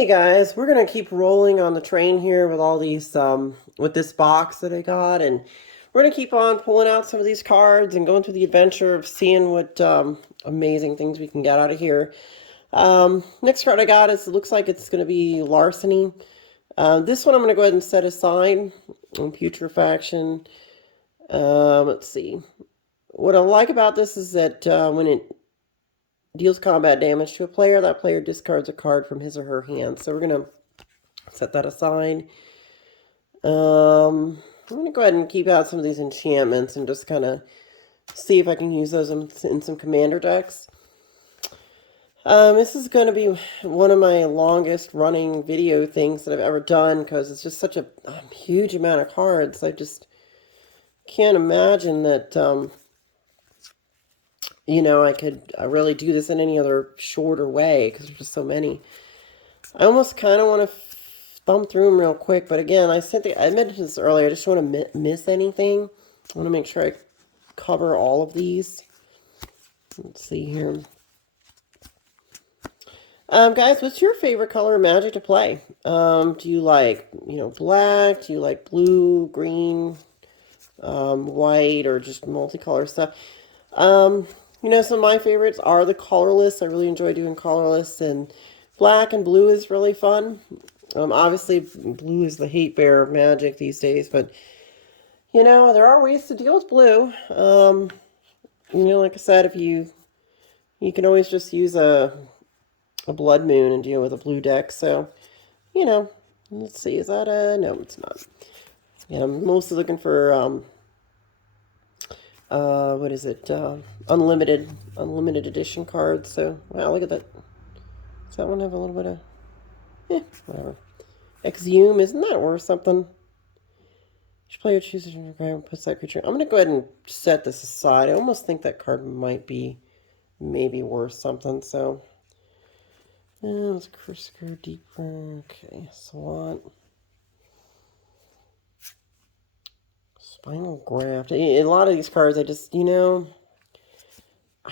Hey guys, we're gonna keep rolling on the train here with all these with this box that I got, and we're gonna keep on pulling out some of these cards and going through the adventure of seeing what amazing things we can get out of here. Next card I got is, it looks like it's gonna be Larceny. This one I'm gonna go ahead and set aside on Putrefaction. Let's see. What I like about this is that when it deals combat damage to a player, that player discards a card from his or her hand. So we're going to set that aside. I'm going to go ahead and keep out some of these enchantments and just kind of see if I can use those in some commander decks. This is going to be one of my longest running video things that I've ever done because it's just such a huge amount of cards. I just can't imagine that I could really do this in any other shorter way because there's just so many. I almost kind of want to thumb through them real quick, but again, I mentioned this earlier. I just want to miss anything. I want to make sure I cover all of these. Let's see here. Guys, what's your favorite color of Magic to play? Do you like, black? Do you like blue, green, white, or just multicolor stuff? Some of my favorites are the colorless. I really enjoy doing colorless, and black and blue is really fun. Obviously, blue is the hate bearer of Magic these days, but, there are ways to deal with blue. Like I said, if you can always just use a Blood Moon and deal with a blue deck, so, let's see, is that no, it's not. Yeah, I'm mostly looking for, what is it, unlimited edition cards, so, wow, look at that. Does that one have a little bit of, whatever. Exhume, isn't that worth something? Each player chooses your ground and puts that creature. I'm going to go ahead and set this aside. I almost think that card might be maybe worth something, so. Let's go deeper. Okay, SWAT. Spinal Graft. A lot of these cards, I just, I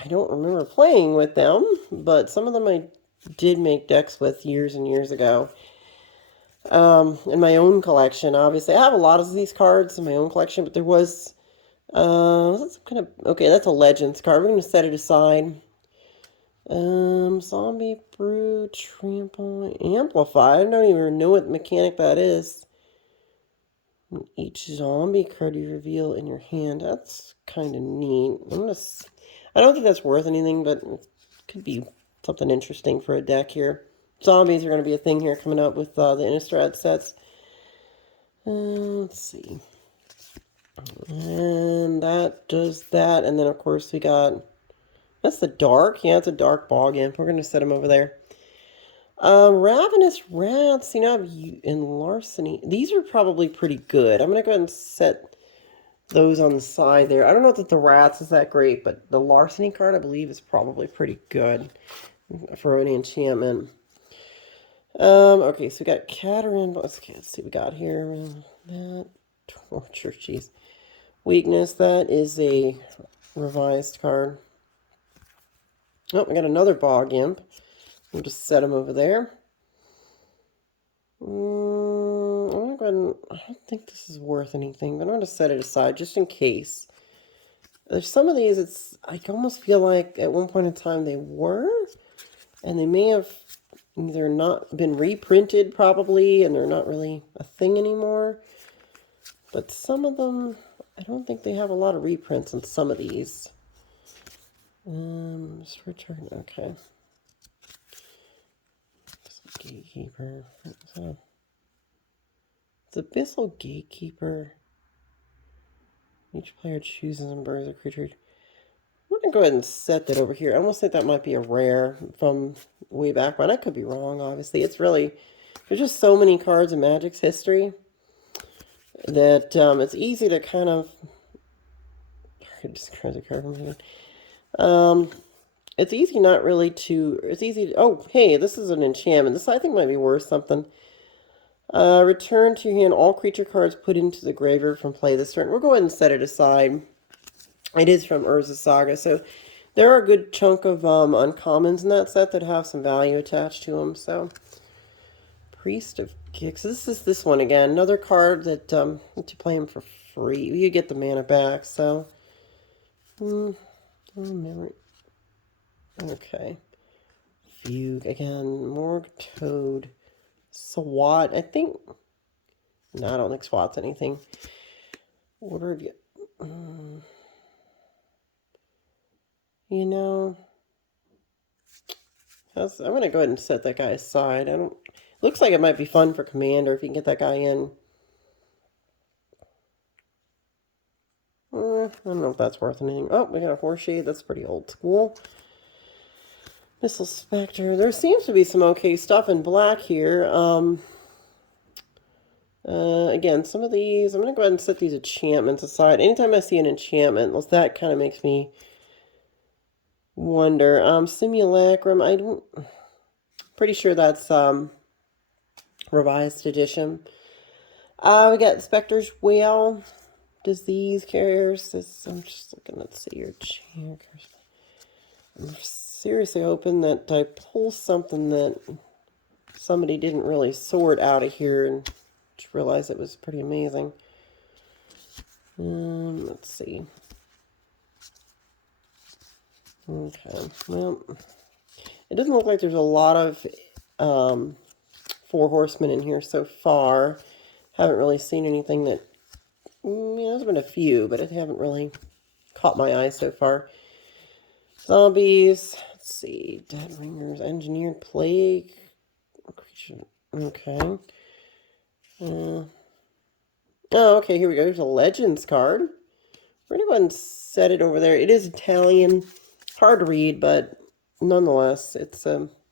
don't remember playing with them, but some of them I did make decks with years and years ago. In my own collection, obviously. I have a lot of these cards in my own collection, but there was that's kind of, okay, that's a Legends card. We're going to set it aside. Zombie Brew, Trample, Amplify. I don't even know what mechanic that is. Each zombie card you reveal in your hand. That's kind of neat. I don't think that's worth anything, but it could be something interesting for a deck here. Zombies are going to be a thing here coming up with the Innistrad sets. Let's see. And that does that. And then, of course, we got... That's the Dark. Yeah, it's a Dark Bog Imp. We're going to set him over there. Ravenous Rats, in Larceny. These are probably pretty good. I'm going to go ahead and set those on the side there. I don't know that the Rats is that great, but the Larceny card, I believe, is probably pretty good for an enchantment. Okay, so we got Caterin. Let's see what we got here. That Torture, jeez. Weakness, that is a revised card. Oh, we got another Bog Imp. We'll just set him over there. I'm gonna go ahead and, I don't think this is worth anything, but I'm going to set it aside just in case. There's some of these, I almost feel like at one point in time they were, and they may have either not been reprinted probably, and they're not really a thing anymore. But some of them, I don't think they have a lot of reprints on some of these. Just return, okay. Gatekeeper. It's Abyssal Gatekeeper. Each player chooses and burns a creature. I'm going to go ahead and set that over here. I almost think that might be a rare from way back when. I could be wrong, obviously. It's really... There's just so many cards in Magic's history that it's easy to kind of... Discard the card from here. It's easy not really to... It's easy to... Oh, hey, this is an enchantment. This, I think, might be worth something. Return to your hand all creature cards put into the graveyard from play this turn. We'll go ahead and set it aside. It is from Urza's Saga, so there are a good chunk of uncommons in that set that have some value attached to them. So Priest of Kicks. This is this one again. Another card that to play him for free. You get the mana back, so. Oh, memory. Okay. Fugue again. Morg Toad. SWAT. I think. No, I don't think SWAT's anything. Order of. You know. I'm going to go ahead and set that guy aside. I don't. Looks like it might be fun for Commander if you can get that guy in. I don't know if that's worth anything. Oh, we got a Horseshade. That's pretty old school. Missile Spectre. There seems to be some okay stuff in black here. Again, some of these, I'm going to go ahead and set these enchantments aside. Anytime I see an enchantment, that kind of makes me wonder. Simulacrum, I don't... Pretty sure that's revised edition. We got Spectre's Whale. Disease Carriers. I'm just looking, let's see your chair. I'm seriously hoping that I pull something that somebody didn't really sort out of here and just realize it was pretty amazing. Let's see. Okay, well, it doesn't look like there's a lot of Four Horsemen in here so far. Haven't really seen anything that, there's been a few, but it haven't really caught my eye so far. Zombies, let's see, Dead Ringers, Engineered Plague, okay. Oh, okay, here we go. There's a Legends card. We're going to go ahead and set it over there. It is Italian, hard to read, but nonetheless, it's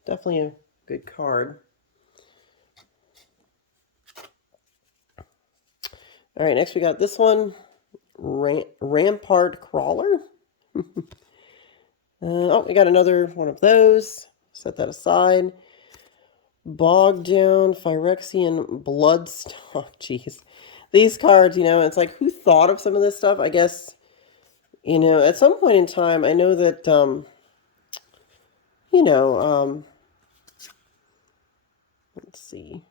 definitely a good card. All right, next we got this one, Rampart Crawler. Oh, we got another one of those. Set that aside. Bogged Down, Phyrexian Bloodstock. Jeez. These cards, it's like, who thought of some of this stuff? I guess, at some point in time, I know that, let's see.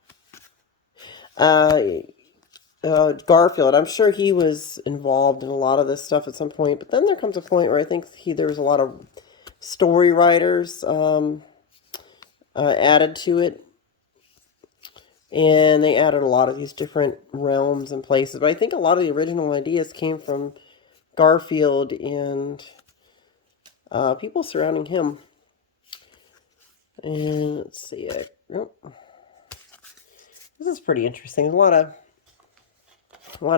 Garfield, I'm sure he was involved in a lot of this stuff at some point, but then there comes a point where I think there was a lot of story writers added to it, and they added a lot of these different realms and places, but I think a lot of the original ideas came from Garfield and people surrounding him. And let's see, this is pretty interesting. There's a lot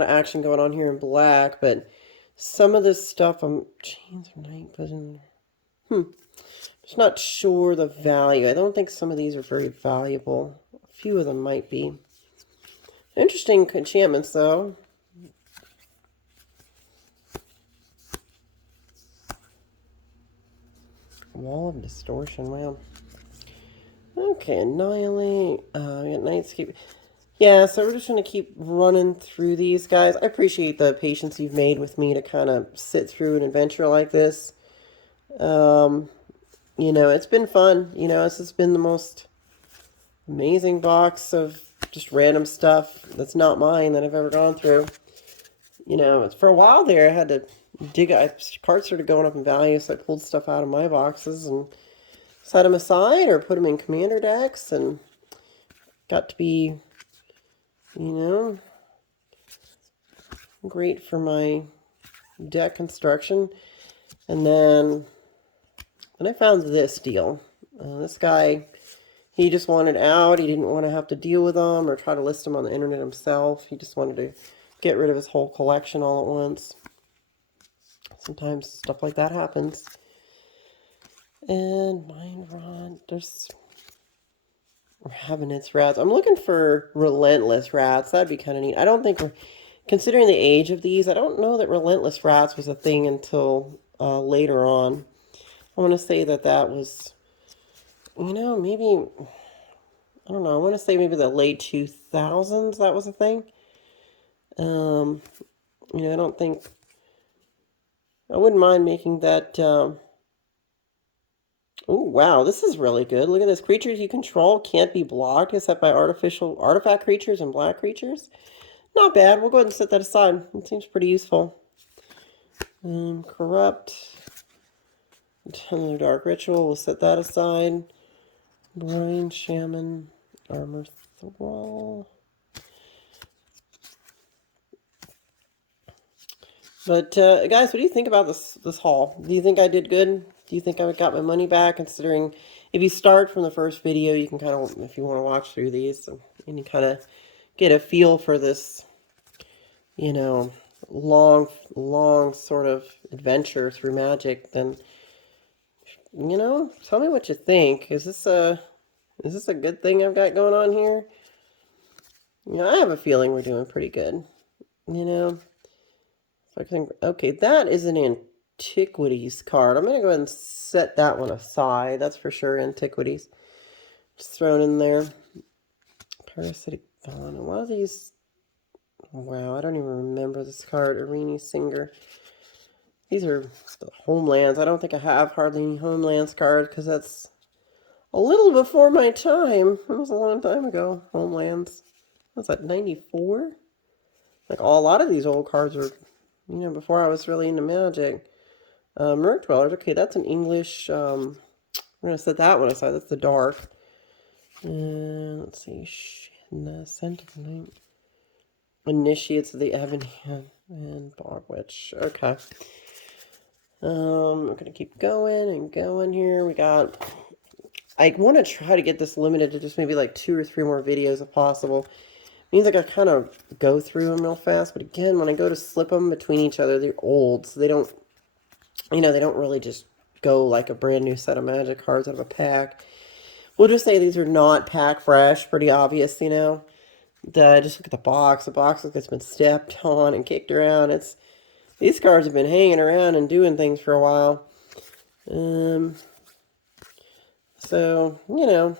of action going on here in black, but some of this stuff, Chains of Night Vision. Just not sure the value. I don't think some of these are very valuable. A few of them might be. Interesting enchantments, though. Wall of Distortion, wow. Okay, Annihilate. We got Nightscape. Yeah, so we're just going to keep running through these guys. I appreciate the patience you've made with me to kind of sit through an adventure like this. It's been fun. This has been the most amazing box of just random stuff that's not mine that I've ever gone through. For a while there, I had to dig. Cards started going up in value, so I pulled stuff out of my boxes and set them aside or put them in Commander decks, and got to be, great for my deck construction. And then I found this deal. This guy, he just wanted out. He didn't want to have to deal with them or try to list them on the internet himself. He just wanted to get rid of his whole collection all at once. Sometimes stuff like that happens. And Mind Rot, there's Ravenous Rats. I'm looking for Relentless Rats. That'd be kind of neat. I don't think, considering the age of these, I don't know that Relentless Rats was a thing until later on. I want to say that was, maybe, I don't know, I want to say maybe the late 2000s that was a thing. I don't think, I wouldn't mind making that Oh, wow, this is really good. Look at this. Creatures you control can't be blocked except by artificial artifact creatures and black creatures. Not bad. We'll go ahead and set that aside. It seems pretty useful. Corrupt. Another Dark Ritual. We'll set that aside. Blind Shaman. Armor Thrall. But, guys, what do you think about this haul? Do you think I did good? Do you think I got my money back, considering if you start from the first video, you can kind of, if you want to watch through these, and you kind of get a feel for this, you know, long sort of adventure through Magic, then, you know, tell me what you think. Is this a good thing I've got going on here? You know, I have a feeling we're doing pretty good, you know. So I think, okay, that is an Antiquities card. I'm going to go ahead and set that one aside. That's for sure Antiquities. Just thrown in there. Parasitic Dawn. A lot of these... Wow, I don't even remember this card. Arini Singer. These are the Homelands. I don't think I have hardly any Homelands card because that's a little before my time. It was a long time ago. Homelands. What's that, 94? Like, a lot of these old cards were, you know, before I was really into Magic. Merc Dwellers. Okay, that's an English. I'm going to set that one aside. That's the dark. And let's see. Scent of the Night. Initiates of the Ebony and Bog Witch. Okay. We're going to keep going and going here. We got... I want to try to get this limited to just maybe like 2 or 3 more videos if possible. It means like I kind of go through them real fast. But again, when I go to slip them between each other, they're old. So they don't, you know, they don't really just go like a brand new set of Magic cards out of a pack. We'll just say these are not pack fresh. Pretty obvious, you know. Just look at the box. The box looks like it's been stepped on and kicked around. These cards have been hanging around and doing things for a while. So, you know,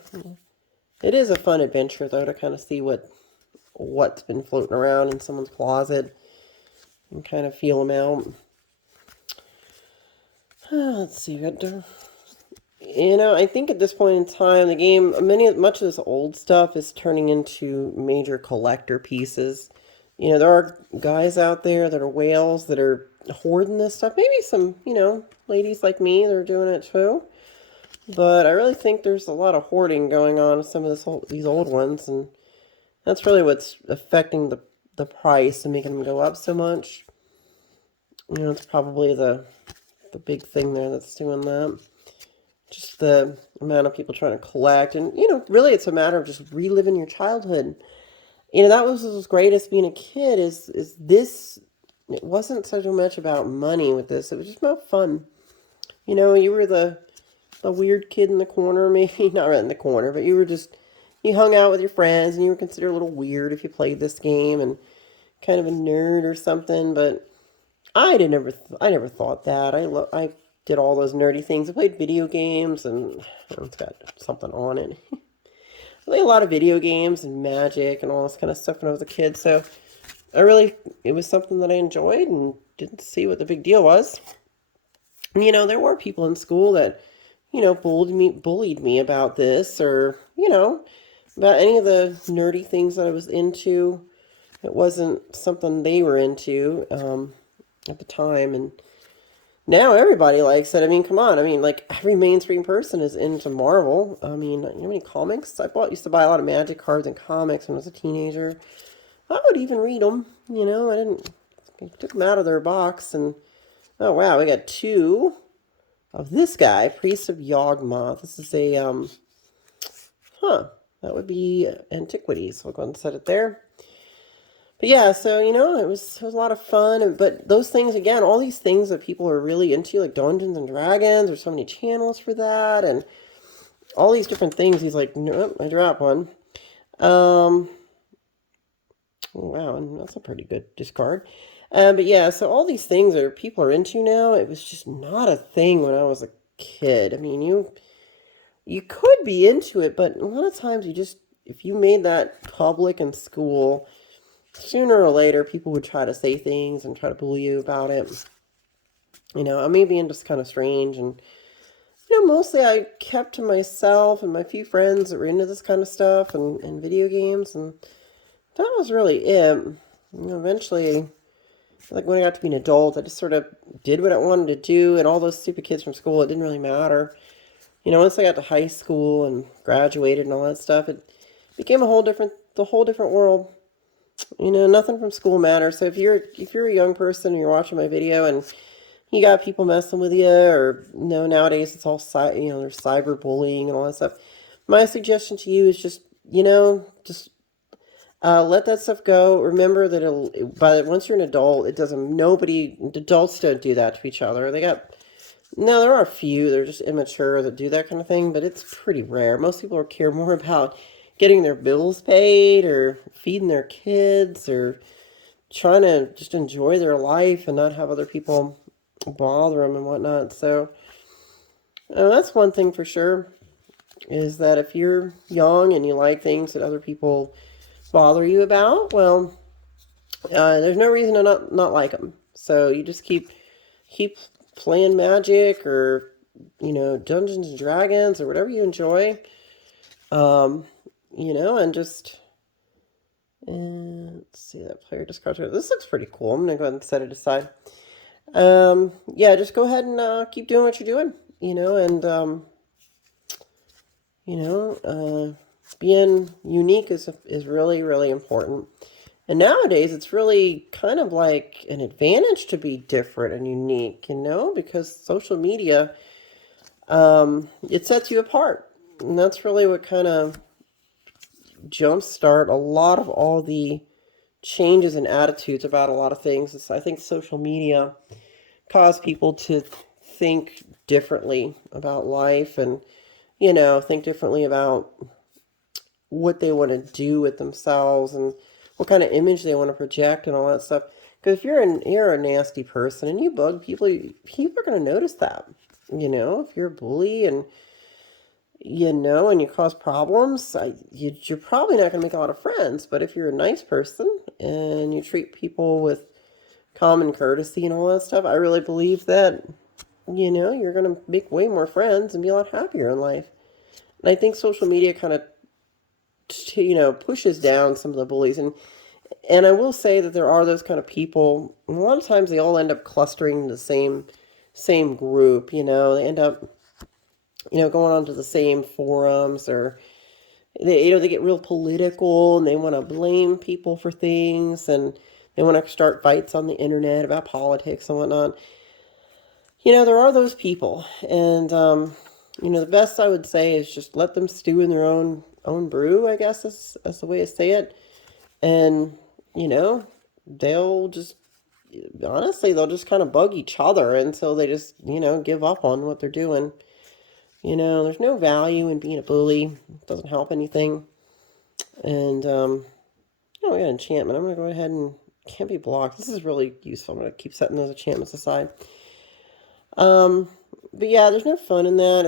it is a fun adventure, though, to kind of see what's been floating around in someone's closet and kind of feel them out. Let's see. You know, I think at this point in time, the game, much of this old stuff is turning into major collector pieces. You know, there are guys out there that are whales that are hoarding this stuff. Maybe some, you know, ladies like me that are doing it too. But I really think there's a lot of hoarding going on with some of these old ones, and that's really what's affecting the price and making them go up so much. You know, it's probably the big thing there that's doing that. Just the amount of people trying to collect, and you know, really, it's a matter of just reliving your childhood. You know, that was what's greatest being a kid. Is this? It wasn't so much about money with this. It was just about fun. You know, you were the weird kid in the corner, maybe not right in the corner, but you hung out with your friends and you were considered a little weird if you played this game and kind of a nerd or something. But I never thought that. I did all those nerdy things. I played video games, and it's got something on it. I played a lot of video games and Magic and all this kind of stuff when I was a kid. So it was something that I enjoyed and didn't see what the big deal was. And, you know, there were people in school that, you know, bullied me about this, or, you know, about any of the nerdy things that I was into. It wasn't something they were into at the time, and now everybody likes it. I mean, come on. I mean, like, every mainstream person is into Marvel. I mean, you know how many comics? Used to buy a lot of Magic cards and comics when I was a teenager. I would even read them, you know. I took them out of their box, and, oh, wow, we got 2 of this guy, Priest of Yawgmoth. This is a, that would be Antiquities. We'll go ahead and set it there. But yeah, so, you know, it was a lot of fun. But those things, again, all these things that people are really into, like Dungeons and Dragons, there's so many channels for that, and all these different things. He's like, nope, I dropped one. Oh, wow, and that's a pretty good discard. But yeah, so all these things that people are into now, it was just not a thing when I was a kid. I mean, you could be into it, but a lot of times if you made that public in school, sooner or later people would try to say things and try to bully you about it. You know, I may be just kind of strange, and Mostly I kept to myself and my few friends that were into this kind of stuff and video games, and that was really it. Eventually, like when I got to be an adult, I just sort of did what I wanted to do, and all those stupid kids from school, it didn't really matter. Once I got to high school and graduated and all that stuff, it became the whole different world. Nothing from school matters. So if you're a young person and you're watching my video and you got people messing with you, or nowadays it's all there's cyberbullying and all that stuff. My suggestion to you is just let that stuff go. Remember that once you're an adult, it doesn't. Adults don't do that to each other. No, there are a few that are just immature that do that kind of thing, but it's pretty rare. Most people care more about getting their bills paid or feeding their kids or trying to just enjoy their life and not have other people bother them and whatnot. So that's one thing for sure, is that if you're young and you like things that other people bother you about, well, there's no reason to not like them. So you just keep playing Magic or Dungeons and Dragons or whatever you enjoy. And just let's see, that player discard. This looks pretty cool. I'm gonna go ahead and set it aside. Yeah, just go ahead and keep doing what you're doing. And being unique is really, really important. And nowadays, it's really kind of like an advantage to be different and unique, because social media, it sets you apart. And that's really what kind of jumpstart a lot of all the changes in attitudes about a lot of things. I think social media caused people to think differently about life and, think differently about what they want to do with themselves and what kind of image they want to project and all that stuff. Because if you're a nasty person and you bug people, people are going to notice that. If you're a bully and and you cause problems, you're probably not going to make a lot of friends. But if you're a nice person and you treat people with common courtesy and all that stuff, I really believe that you're going to make way more friends and be a lot happier in life. And I think social media kind of pushes down some of the bullies. And I will say that there are those kind of people, and a lot of times they all end up clustering in the same group. They end up going onto the same forums, or they get real political and they want to blame people for things, and they want to start fights on the internet about politics and whatnot. There are those people, and the best I would say is just let them stew in their own brew, I guess is the way to say it. And they'll just they'll just kind of bug each other until they just give up on what they're doing. There's no value in being a bully. It doesn't help anything. And we got enchantment. I'm gonna go ahead and can't be blocked. This is really useful. I'm gonna keep setting those enchantments aside. But yeah, there's no fun in that.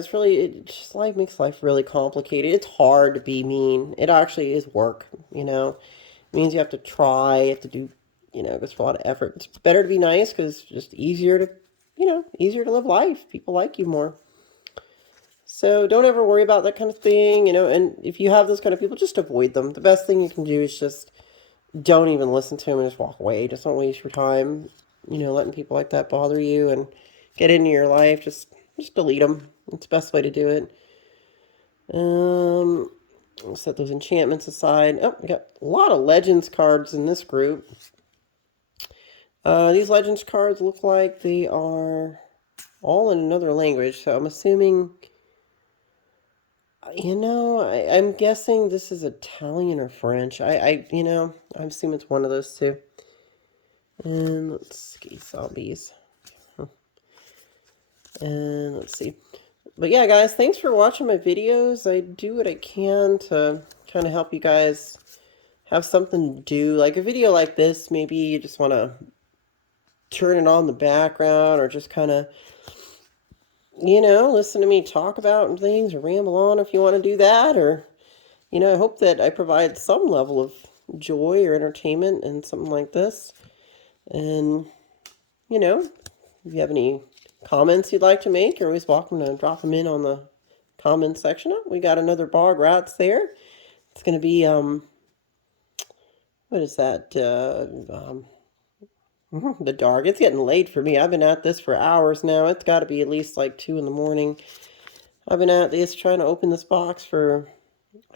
Life makes life really complicated. It's hard to be mean. It actually is work, It means you have to try, you have to do, it goes for a lot of effort. It's better to be nice because it's just easier to live life. People like you more. So don't ever worry about that kind of thing, and if you have those kind of people, just avoid them. The best thing you can do is just don't even listen to them and just walk away. Just don't waste your time, letting people like that bother you and get into your life. Just delete them. It's the best way to do it. I'll set those enchantments aside. Oh, we got a lot of Legends cards in this group. These Legends cards look like they are all in another language, so I'm assuming, I'm guessing this is Italian or French. I'm assuming it's one of those two. And let's see, zombies. And let's see. But yeah, guys, thanks for watching my videos. I do what I can to kind of help you guys have something to do. Like a video like this, maybe you just want to turn it on in the background or just kind of, listen to me talk about things or ramble on if you want to do that. Or, I hope that I provide some level of joy or entertainment in something like this. And, if you have any comments you'd like to make, you're always welcome to drop them in on the comments section. Oh, we got another bog rats there. It's going to be, what is that? The dark. It's getting late for me. I've been at this for hours now. It's got to be at least like 2 in the morning. I've been at this trying to open this box for,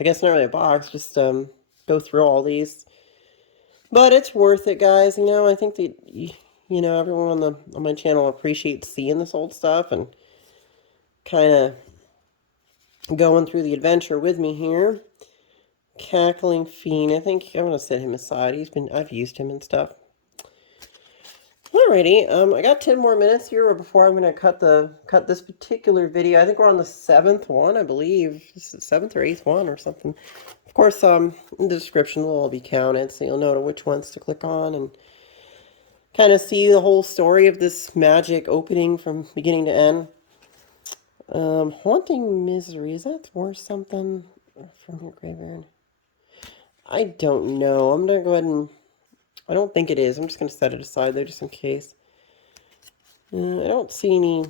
I guess not really a box, just go through all these. But it's worth it, guys. You know, I think that, you know, everyone on my channel appreciates seeing this old stuff and kind of going through the adventure with me here. Cackling Fiend. I think I'm going to set him aside. I've used him and stuff. Alrighty, I got 10 more minutes here before I'm going to cut this particular video. I think we're on the 7th one, I believe. This is 7th or 8th one or something. Of course, in the description will all be counted, so you'll know which ones to click on and kind of see the whole story of this magic opening from beginning to end. Haunting Misery, is that worth something from your graveyard? I don't know. I'm going to go ahead and... I don't think it is. I'm just going to set it aside there just in case. I don't see any...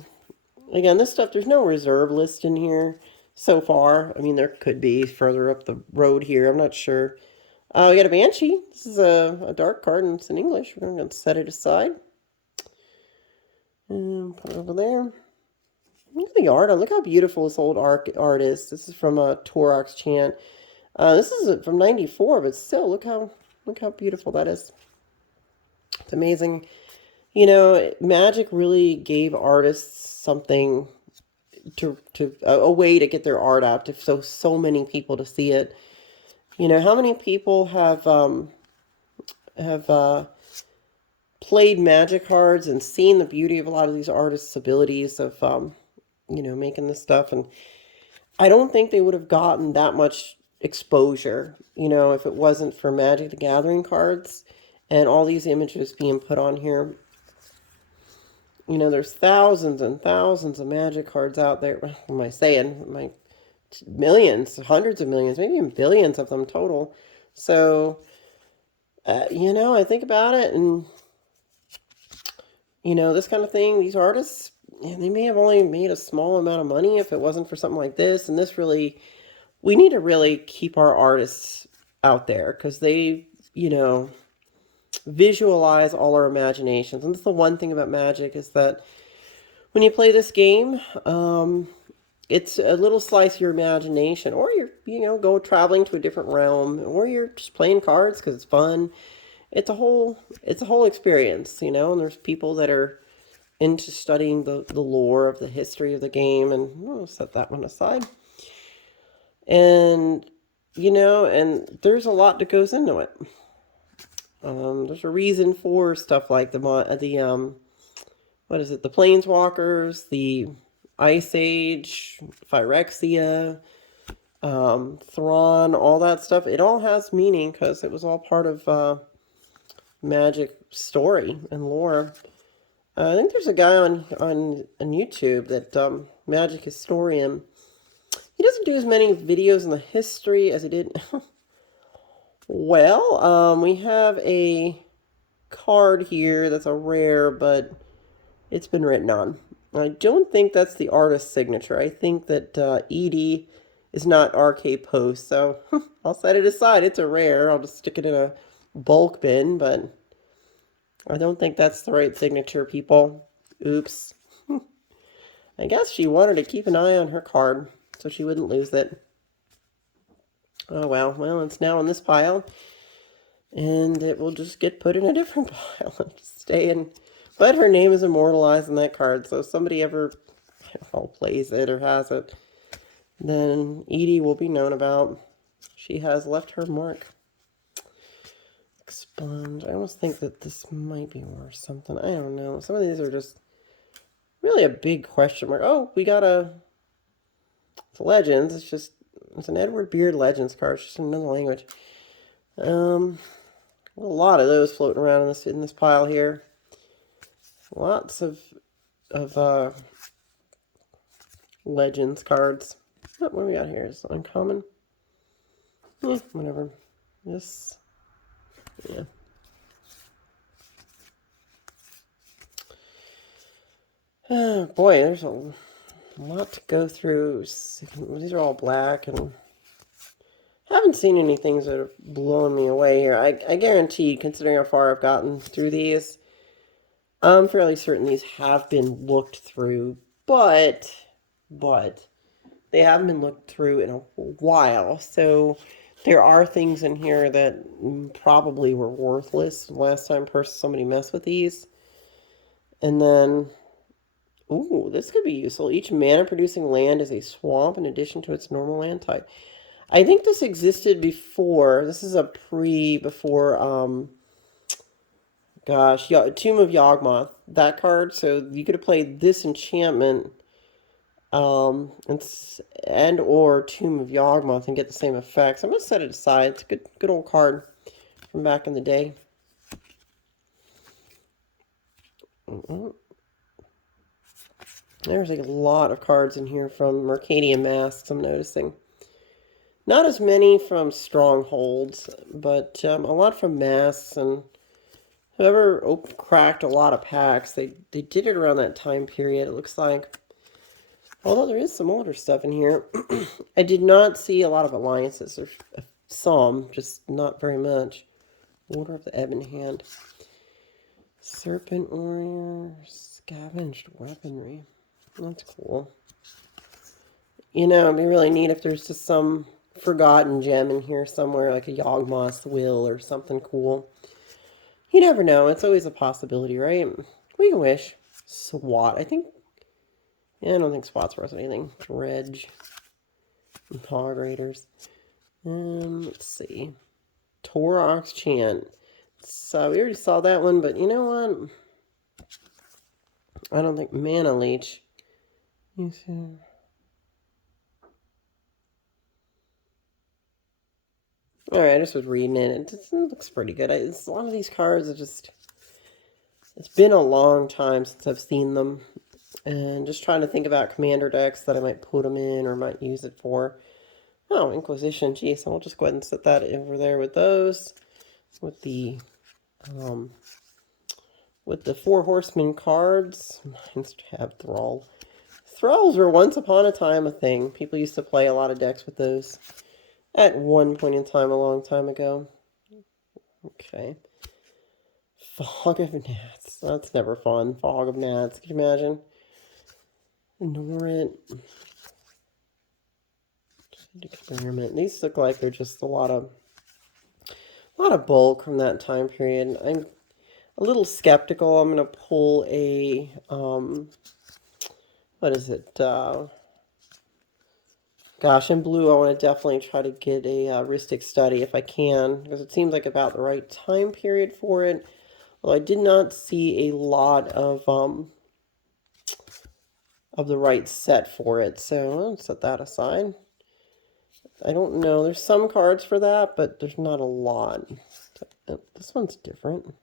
Again, this stuff, there's no reserve list in here so far. I mean, there could be further up the road here. I'm not sure. We got a Banshee. This is a dark card, and it's in English. We're going to set it aside. And put it over there. Look at the art. Look how beautiful this old art is. This is from Torox Chant. This is from 94, but still, look how beautiful that is. It's amazing. You know, Magic really gave artists something a way to get their art out to so many people to see it. You know, how many people have played Magic cards and seen the beauty of a lot of these artists' abilities of you know, making this stuff, and I don't think they would have gotten that much exposure, you know, if it wasn't for Magic the Gathering cards and all these images being put on here. You know, there's thousands and thousands of Magic cards out there. What am I saying? Millions, hundreds of millions, maybe even billions of them total. So, you know, I think about it, and, you know, this kind of thing, these artists, they may have only made a small amount of money if it wasn't for something like this. And this really, we need to really keep our artists out there because they, you know, visualize all our imaginations. And that's the one thing about Magic is that when you play this game, it's a little slice of your imagination, or you're, you know, go traveling to a different realm, or you're just playing cards because it's fun. It's a whole experience, you know, and there's people that are into studying the lore of the history of the game, and I'll set that one aside. And, you know, and there's a lot that goes into it. There's a reason for stuff like the what is it? The Planeswalkers, the Ice Age, Phyrexia, Thrawn, all that stuff. It all has meaning because it was all part of Magic story and lore. I think there's a guy on YouTube that Magic Historian. He doesn't do as many videos in the history as he did. Well, we have a card here that's a rare, but it's been written on. I don't think that's the artist's signature. I think that Edie is not RK Post, so I'll set it aside. It's a rare. I'll just stick it in a bulk bin, but I don't think that's the right signature, people. Oops. I guess she wanted to keep an eye on her card so she wouldn't lose it. Oh, well, it's now in this pile, and it will just get put in a different pile and just stay in. But her name is immortalized in that card, so if somebody ever plays it or has it, then Edie will be known about. She has left her mark. Expunge. I almost think that this might be worth something. I don't know. Some of these are just really a big question mark. Oh, we got it's Legends. It's an Edward Beard Legends card. It's just another language. A lot of those floating around in this pile here. Lots of Legends cards. Oh, what do we got here? Is uncommon? Whatever. This, yeah. Oh, boy, there's a lot to go through. These are all black, and haven't seen any things that have blown me away here. I guarantee, considering how far I've gotten through these, I'm fairly certain these have been looked through, but they haven't been looked through in a while. So there are things in here that probably were worthless last time somebody messed with these. And then, ooh, this could be useful. Each mana producing land is a swamp in addition to its normal land type. I think this existed before. This is a before, gosh, Tomb of Yawgmoth, that card. So you could have played this enchantment, and or Tomb of Yawgmoth and get the same effects. I'm gonna set it aside. It's a good old card from back in the day. There's a lot of cards in here from Mercadian Masks, I'm noticing. Not as many from Strongholds, but a lot from Masks, and whoever cracked a lot of packs, they did it around that time period, it looks like. Although there is some older stuff in here. I did not see a lot of alliances. There's some, just not very much. Order of the Ebon Hand. Serpent Warrior. Scavenged Weaponry. That's cool. You know, it'd be really neat if there's just some forgotten gem in here somewhere, like a Yawgmoth's Will or something cool. You never know. It's always a possibility, right? We can wish. SWAT. I don't think SWAT's worth anything. Dredge. Hog Raiders. Let's see. Torox Chant. So we already saw that one, but you know what? I don't think Mana Leech. Alright, I just was reading it. It looks pretty good. A lot of these cards are just... It's been a long time since I've seen them. And just trying to think about commander decks that I might put them in or might use it for. Oh, Inquisition. Geez, so we'll just go ahead and set that over there with those. With the Four Horsemen cards. Mines have Thrall. Thralls were once upon a time a thing. People used to play a lot of decks with those at one point in time a long time ago. Okay. Fog of Gnats. That's never fun. Fog of Gnats. Could you imagine? Ignore it. Experiment. These look like they're just a lot of bulk from that time period. I'm a little skeptical. I'm going to pull a, what is it? Gosh, in blue, I want to definitely try to get a Rhystic Study if I can, because it seems like about the right time period for it. Well, I did not see a lot of the right set for it, so I'll set that aside. I don't know. There's some cards for that, but there's not a lot. This one's different.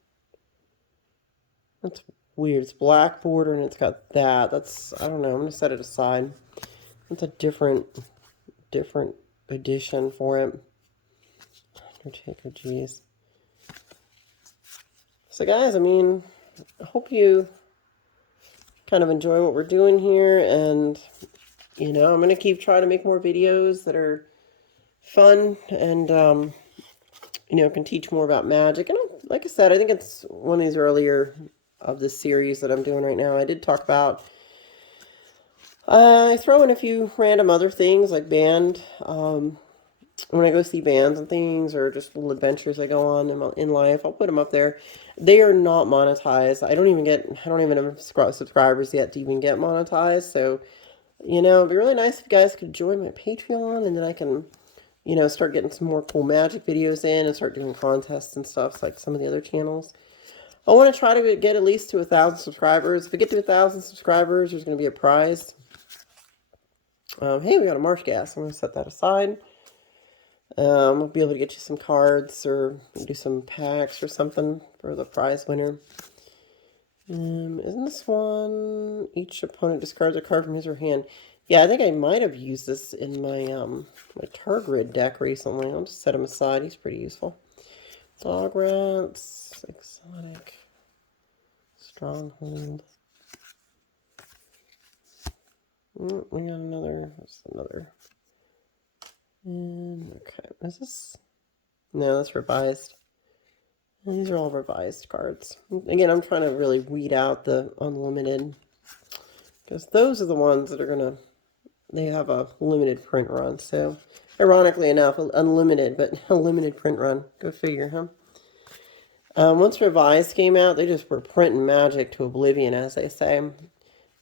That's weird. It's black border and it's got that. That's, I don't know. I'm going to set it aside. It's a different edition for it. Undertaker, geez. So guys, I mean, I hope you kind of enjoy what we're doing here, and you know, I'm going to keep trying to make more videos that are fun and you know, can teach more about Magic. And like I said, I think it's one of these earlier of this series that I'm doing right now. I did talk about I throw in a few random other things like band when I go see bands and things, or just little adventures I go on in life. I'll put them up there. They are not monetized. I don't even have subscribers yet to even get monetized. So, you know, it'd be really nice if you guys could join my Patreon, and then I can, you know, start getting some more cool Magic videos in and start doing contests and stuff like some of the other channels. I want to try to get at least to 1,000 subscribers. If we get to 1,000 subscribers, there's going to be a prize. Hey, we got a Marsh Gas. I'm going to set that aside. We'll be able to get you some cards or do some packs or something for the prize winner. Isn't this one? Each opponent discards a card from his or her hand. Yeah, I think I might have used this in my my Targrid deck recently. I'll just set him aside. He's pretty useful. Dog Rats, Exotic, Stronghold. We got another. What's another? And okay, is this? No, that's revised. And these are all revised cards. Again, I'm trying to really weed out the unlimited because those are the ones that are gonna. They have a limited print run. So, ironically enough, unlimited, but a limited print run. Go figure, huh? Once revised came out, they just were printing magic to oblivion, as they say.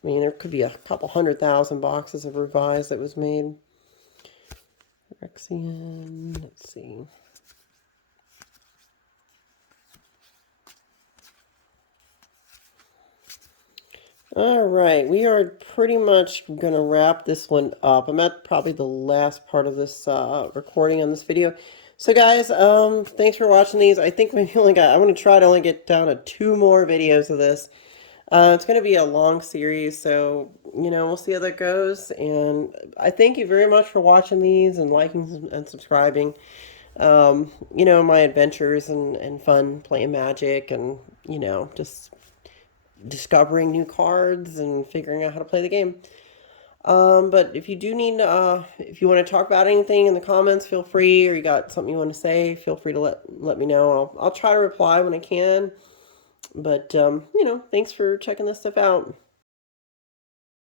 I mean, there could be a couple 100,000 boxes of revised that was made. Rexian, let's see. All right, we are pretty much going to wrap this one up. I'm at probably the last part of this recording on this video. So guys, thanks for watching these. I think I'm going to try to only get down to 2 more videos of this. It's going to be a long series, so, we'll see how that goes. And I thank you very much for watching these and liking and subscribing. My adventures and fun playing Magic and, just discovering new cards and figuring out how to play the game. But if you do need, if you want to talk about anything in the comments, feel free, or you got something you want to say, feel free to let me know. I'll try to reply when I can. But, thanks for checking this stuff out.